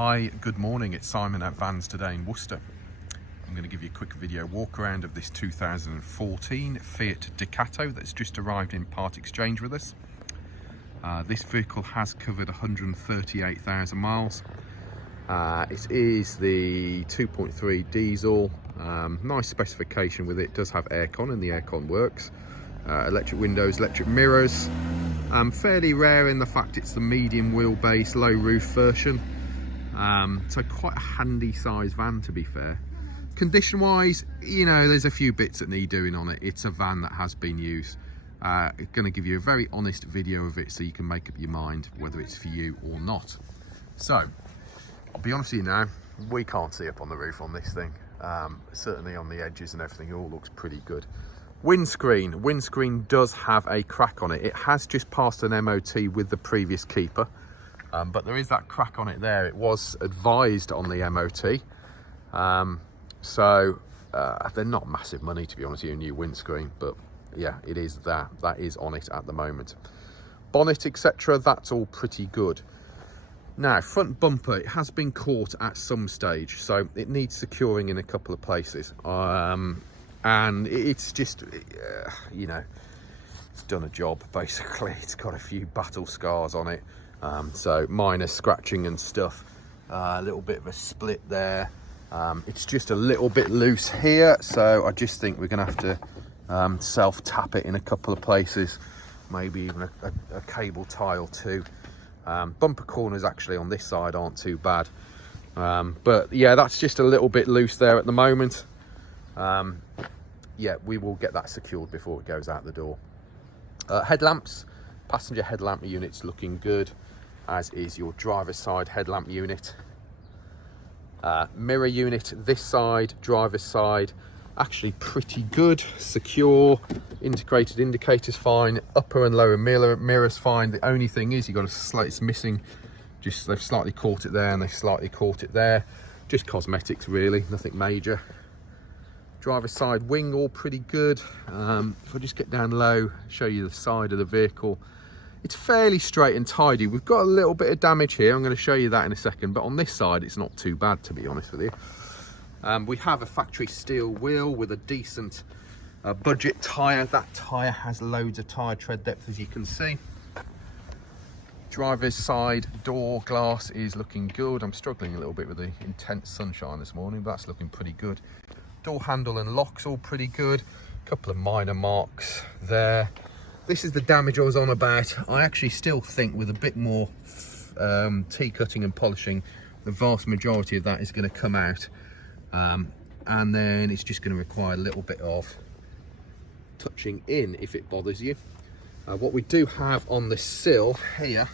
Hi, good morning, it's Simon at Vans Today in Worcester. I'm going to give you a quick video walk around of this 2014 Fiat Ducato that's just arrived in part exchange with us. This vehicle has covered 138,000 miles. It is the 2.3 diesel, nice specification with it, does have aircon and the aircon works. Electric windows, electric mirrors. Fairly rare in the fact it's the medium wheelbase, low roof version. So quite a handy size van, to be fair. Condition wise, you know, there's a few bits that need doing on it. It's a van that has been used. Going to give you a very honest video of it so you can make up your mind whether it's for you or not. So I'll be honest with you now, we can't see up on the roof on this thing. Certainly on the edges and everything, it all looks pretty good. Windscreen does have a crack on it. It has just passed an MOT with the previous keeper. But there is that crack on it there. It was advised on the MOT. So they're not massive money, to be honest with you, a new windscreen, but yeah, it is that is on it at the moment. Bonnet, etc., that's all pretty good. Now, front bumper, it has been caught at some stage, so it needs securing in a couple of places. And it's just, you know, it's done a job, basically. It's got a few battle scars on it. So minor scratching and stuff, a little bit of a split there. It's just a little bit loose here, so I just think we're gonna have to self tap it in a couple of places, maybe even a cable tie or two. Bumper corners actually on this side aren't too bad, but yeah, that's just a little bit loose there at the moment. Yeah, we will get that secured before it goes out the door. Headlamps, passenger headlamp unit's looking good, as is your driver's side headlamp unit. Mirror unit this side, driver's side, actually pretty good, secure. Integrated indicators fine, upper and lower mirrors fine. The only thing is, it's missing, just they've slightly caught it there and they've slightly caught it there. Just cosmetics really, nothing major. Driver's side wing all pretty good. If I just get down low, show you the side of the vehicle, it's fairly straight and tidy. We've got a little bit of damage here, I'm going to show you that in a second, but on this side it's not too bad, to be honest with you. We have a factory steel wheel with a decent budget tyre. That tyre has loads of tyre tread depth, as you can see. Driver's side door glass is looking good. I'm struggling a little bit with the intense sunshine this morning, but that's looking pretty good. Door handle and locks all pretty good. A couple of minor marks there. This is the damage I was on about. I actually still think with a bit more T-cutting and polishing, the vast majority of that is going to come out. And then it's just going to require a little bit of touching in if it bothers you. What we do have on the sill here,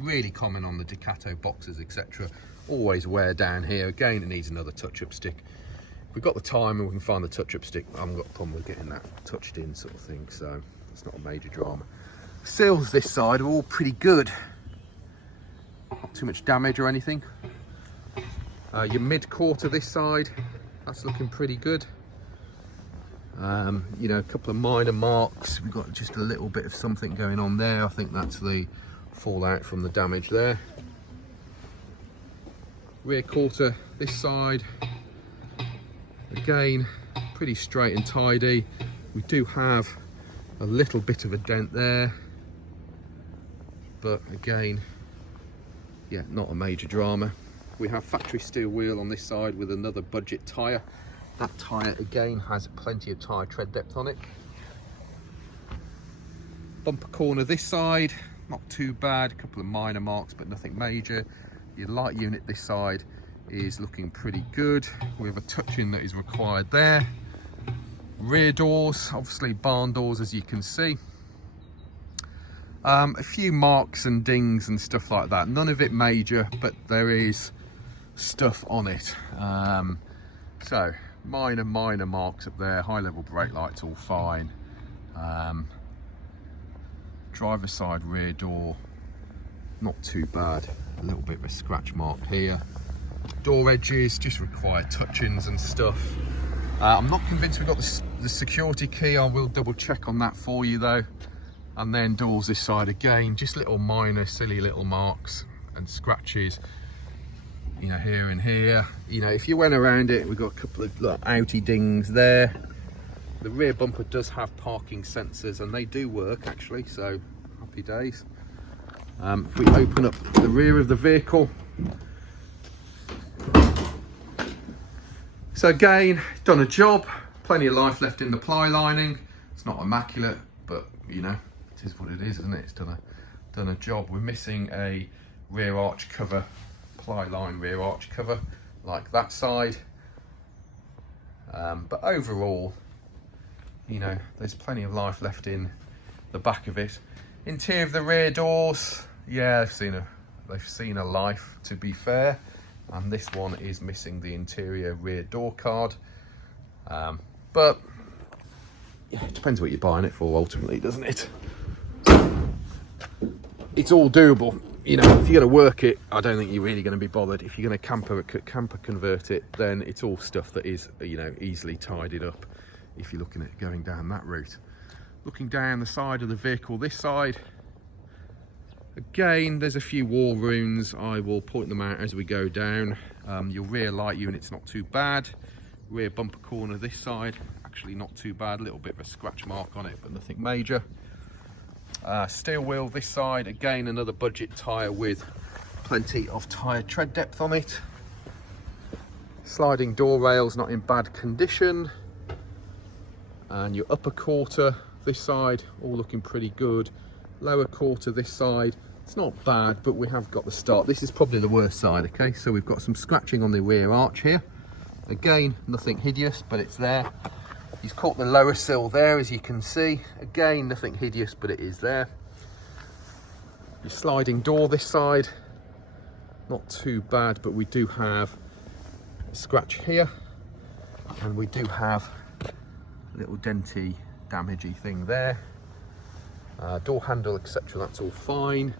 really common on the Ducato boxes, etc., always wear down here. Again, it needs another touch-up stick. If we've got the time and we can find the touch-up stick, I haven't got a problem with getting that touched in, sort of thing, so it's not a major drama. Sills this side are all pretty good, not too much damage or anything. Your mid-quarter this side, that's looking pretty good. You know, a couple of minor marks. We've got just a little bit of something going on there. I think that's the fallout from the damage there. Rear quarter this side, again pretty straight and tidy. We do have a little bit of a dent there, but again, yeah, not a major drama. We have factory steel wheel on this side with another budget tyre. That tyre again has plenty of tyre tread depth on it. Bumper corner this side, not too bad, a couple of minor marks but nothing major. Your light unit this side is looking pretty good. We have a touch-in that is required there. Rear doors, obviously barn doors, as you can see. A few marks and dings and stuff like that. None of it major, but there is stuff on it. So minor marks up there. High level brake lights all fine. Driver's side rear door, not too bad. A little bit of a scratch mark here. Door edges just require touch-ins and stuff. I'm not convinced we've got the security key. I will double check on that for you though. And then doors this side again, just little minor silly little marks and scratches. you know, here and here. You know, if you went around it, we've got a couple of like, outy dings there. The rear bumper does have parking sensors, and they do work actually, so happy days. If we open up the rear of the vehicle, so again, done a job, plenty of life left in the ply lining. It's not immaculate, but you know, it is what it is, isn't it? It's done a job. We're missing a rear arch cover, ply line rear arch cover, like that side. But overall, you know, there's plenty of life left in the back of it. Interior of the rear doors, yeah, they've seen a life, to be fair. And this one is missing the interior rear door card. But yeah, it depends what you're buying it for ultimately, doesn't it? It's all doable. You know, if you're going to work it, I don't think you're really going to be bothered. If you're going to camper convert it, then it's all stuff that is, you know, easily tidied up if you're looking at going down that route. Looking down the side of the vehicle, this side, again, there's a few wall runes. I will point them out as we go down. Your rear light unit's not too bad. Rear bumper corner this side, actually not too bad. A little bit of a scratch mark on it, but nothing major. Steel wheel this side, again another budget tyre with plenty of tyre tread depth on it. Sliding door rails not in bad condition. And your upper quarter this side, all looking pretty good. Lower quarter this side, it's not bad, but we have got the start. This is probably the worst side, okay? So we've got some scratching on the rear arch here. Again, nothing hideous, but it's there. He's caught the lower sill there, as you can see. Again, nothing hideous, but it is there. Your sliding door this side, not too bad, but we do have a scratch here. And we do have a little denty, damagey thing there. Door handle, etc., that's all fine.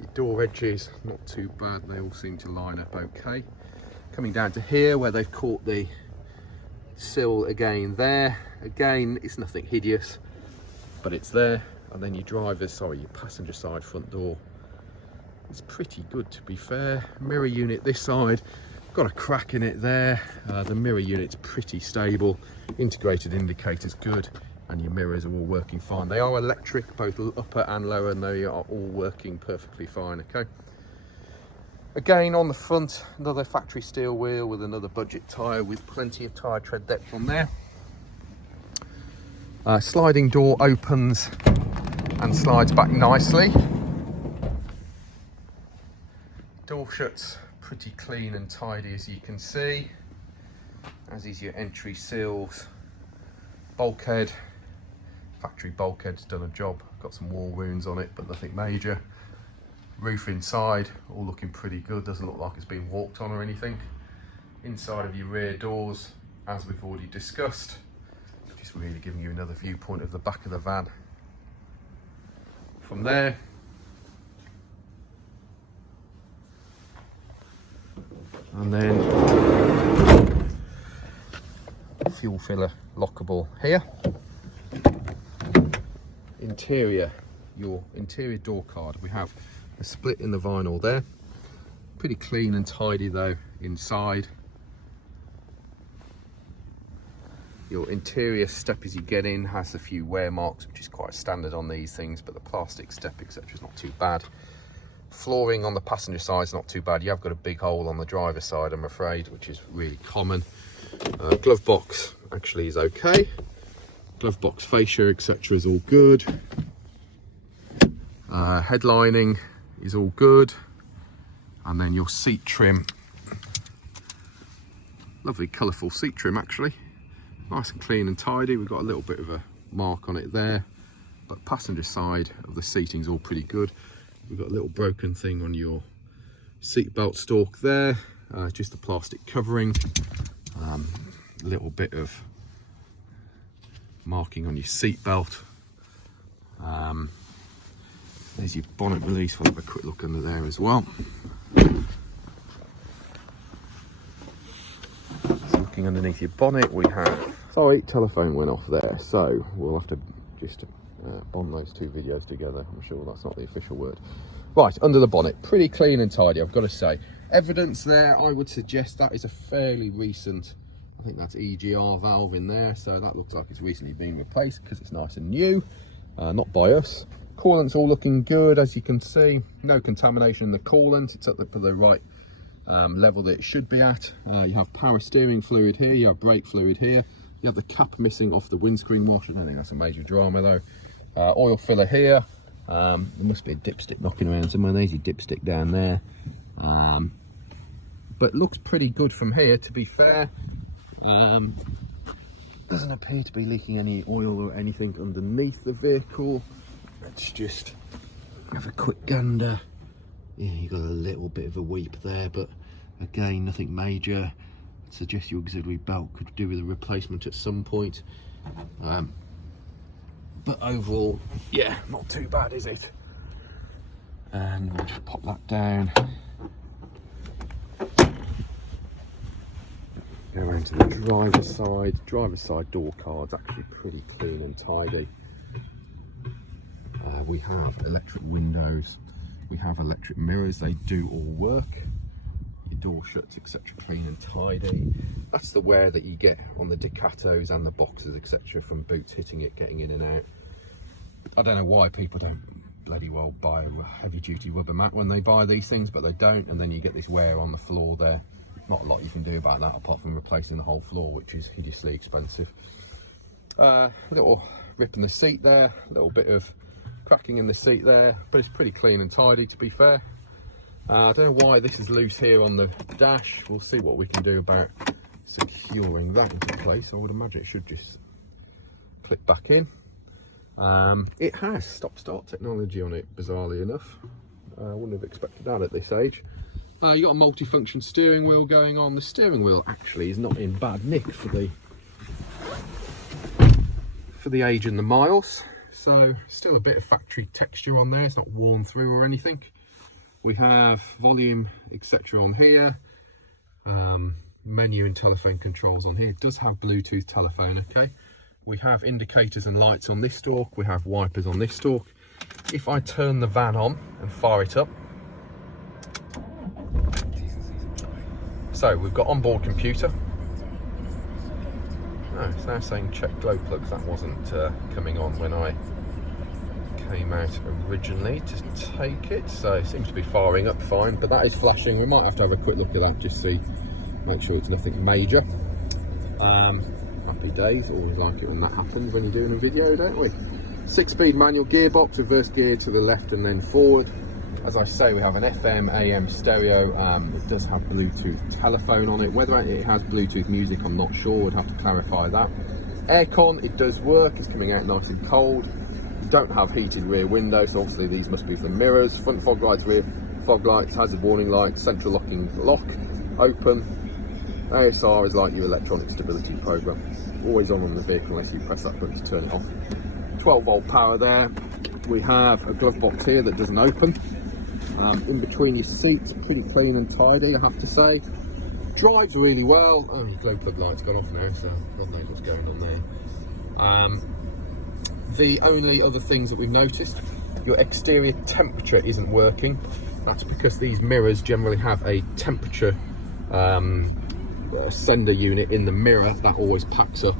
Your door edges, not too bad. They all seem to line up okay. Coming down to here, where they've caught the sill again there. Again, it's nothing hideous, but it's there. And then your passenger side front door, it's pretty good, to be fair. Mirror unit this side, got a crack in it there. The mirror unit's pretty stable. Integrated indicators good, and your mirrors are all working fine. They are electric, both upper and lower, and they are all working perfectly fine, okay? Again, on the front, another factory steel wheel with another budget tyre with plenty of tyre tread depth on there. Sliding door opens and slides back nicely. Door shuts pretty clean and tidy, as you can see, as is your entry sills. Bulkhead, factory bulkhead's done a job, got some wall wounds on it, but nothing major. Roof inside, all looking pretty good, doesn't look like it's been walked on or anything. Inside of your rear doors, as we've already discussed, just really giving you another viewpoint of the back of the van. From there, and then fuel filler lockable here. Interior, your interior door card, we have a split in the vinyl there. Pretty clean and tidy though inside. Your interior step as you get in has a few wear marks, which is quite standard on these things, but the plastic step, etc., is not too bad. Flooring on the passenger side is not too bad. You have got a big hole on the driver's side, I'm afraid, which is really common. Glove box actually is okay. Glove box fascia, etc., is all good. Headlining is all good. And then your seat trim, lovely colourful seat trim actually, nice and clean and tidy. We've got a little bit of a mark on it there, but passenger side of the seating's all pretty good. We've got a little broken thing on your seat belt stalk there, just a plastic covering, a little bit of marking on your seat belt. There's your bonnet release. We'll have a quick look under there as well. So looking underneath your bonnet, we have, sorry, telephone went off there, so we'll have to just bond those two videos together. I'm sure that's not the official word. Right, under the bonnet, pretty clean and tidy, I've got to say. Evidence there, I would suggest that is a fairly recent, I think that's EGR valve in there, so that looks like it's recently been replaced because it's nice and new, not by us. Coolant's all looking good, as you can see. No contamination in the coolant. It's at the right level that it should be at. You have power steering fluid here, you have brake fluid here, you have the cap missing off the windscreen wash. I don't think that's a major drama though. Oil filler here. There must be a dipstick knocking around somewhere. There's your dipstick down there. But looks pretty good from here, to be fair. Doesn't appear to be leaking any oil or anything underneath the vehicle. Let's just have a quick gander. Yeah, you got a little bit of a weep there, but again, nothing major. I'd suggest your auxiliary belt could do with a replacement at some point. But overall, yeah, not too bad, is it? And we'll just pop that down. Go around to the driver's side. Driver's side door card's actually pretty clean and tidy. We have electric windows, we have electric mirrors, they do all work. Your door shuts, etc., clean and tidy. That's the wear that you get on the Ducatos and the Boxers, etc., from boots hitting it, getting in and out. I don't know why people don't bloody well buy a heavy duty rubber mat when they buy these things, but they don't, and then you get this wear on the floor there. Not a lot you can do about that apart from replacing the whole floor, which is hideously expensive. A little rip in the seat there, a little bit of cracking in the seat there, but it's pretty clean and tidy, to be fair. I don't know why this is loose here on the dash. We'll see what we can do about securing that into place. I would imagine it should just clip back in. It has stop-start technology on it, bizarrely enough. I wouldn't have expected that at this age. You got a multi-function steering wheel going on. The steering wheel actually is not in bad nick for the age and the miles. So still a bit of factory texture on there. It's not worn through or anything. We have volume, etc. on here. Menu and telephone controls on here. It does have Bluetooth telephone, okay. We have indicators and lights on this stalk. We have wipers on this stalk. If I turn the van on and fire it up, so we've got onboard computer. Oh, it's now saying check glow plugs. That wasn't coming on when I came out originally to take it, so it seems to be firing up fine, but that is flashing. We might have to have a quick look at that, just see, make sure it's nothing major. Happy days, always like it when that happens when you're doing a video, don't we? 6-speed manual gearbox, reverse gear to the left and then forward. As I say, we have an FM, AM stereo. It does have Bluetooth telephone on it. Whether it has Bluetooth music, I'm not sure. Would have to clarify that. Aircon, it does work. It's coming out nice and cold. You don't have heated rear windows, so obviously these must be for the mirrors. Front fog lights, rear fog lights, hazard warning lights, central locking lock, open. ASR is like your electronic stability program. Always on the vehicle unless you press that button to turn it off. 12-volt power there. We have a glove box here that doesn't open. In between your seats, pretty clean and tidy, I have to say. Drives really well. Oh, your glow plug light's gone off now, so God knows what's going on there. The only other things that we've noticed, your exterior temperature isn't working. That's because these mirrors generally have a temperature sender unit in the mirror that always packs up,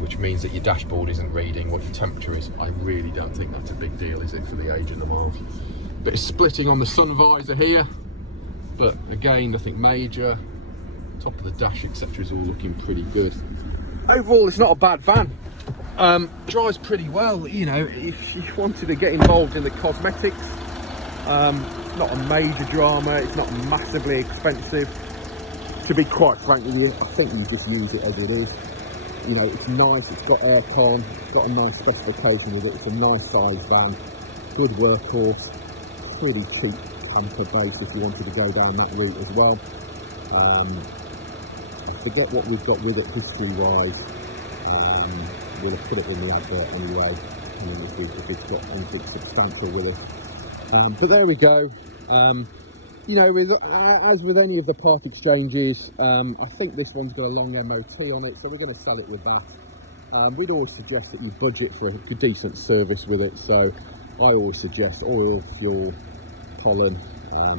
which means that your dashboard isn't reading what your temperature is. I really don't think that's a big deal, is it, for the age and the miles? Bit of splitting on the sun visor here, but again, nothing major. Top of the dash, etc. is all looking pretty good. Overall, it's not a bad van. Drives pretty well. You know, if you wanted to get involved in the cosmetics, not a major drama. It's not massively expensive. To be quite frank with you, I think you just use it as it is. You know, it's nice. It's got aircon. It's got a nice specification with it. It's a nice size van. Good workhorse. Pretty cheap camper base if you wanted to go down that route as well. I forget what we've got with it history wise. We'll have put it in the advert anyway, if it's got anything substantial with it. But there we go. You know, as with any of the part exchanges, I think this one's got a long MOT on it, so we're going to sell it with that. We'd always suggest that you budget for a decent service with it, so I always suggest oil, fuel, pollen,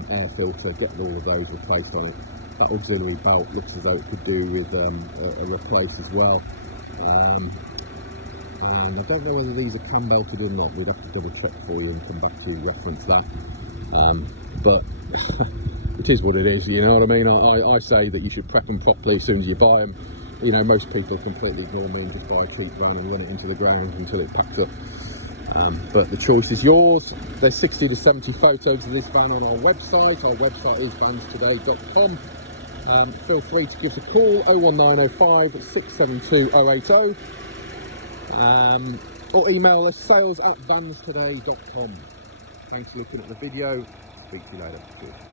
air filter, getting all of those replaced on it. That auxiliary belt looks as though it could do with a replace as well. And I don't know whether these are cam belted or not. We'd have to double check for you and come back to reference that. But it is what it is, you know what I mean? I say that you should prep them properly as soon as you buy them. You know, most people completely ignore me and just buy a cheap van and run it into the ground until it packs up. But the choice is yours. There's 60 to 70 photos of this van on our website. Our website is vanstoday.com. Feel free to give us a call, 01905 672 080, or email us sales@vanstoday.com. Thanks for looking at the video. Speak to you later. Cheers.